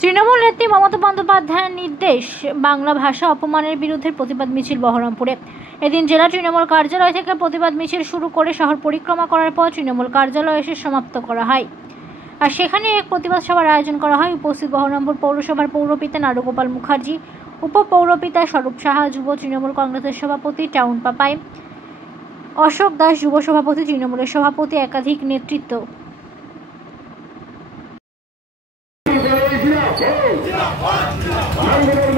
তৃণমূল নেত্রী মমতা বন্দ্যোপাধ্যায়ের নির্দেশ, বাংলা ভাষা অপমানের বিরুদ্ধে প্রতিবাদ মিছিল বহরমপুরে। এদিন জেলা তৃণমূল কার্যালয় থেকে প্রতিবাদ মিছিল শুরু করে শহর পরিক্রমা করার পর তৃণমূল কার্যালয়ে এসে সমাপ্ত করা হয়। আর সেখানে এক প্রতিবাদ সভার আয়োজন করা হয়। উপস্থিত বহরমপুর পৌরসভার পৌরপিতা নারুগোপাল মুখার্জি, উপপৌরপিতা স্বরূপ সাহা, যুব তৃণমূল কংগ্রেসের সভাপতি টাউন পাপাই, অশোক দাস, যুব সভাপতি, তৃণমূলের সভাপতি, একাধিক নেতৃত্ব। জিন্দাবাদ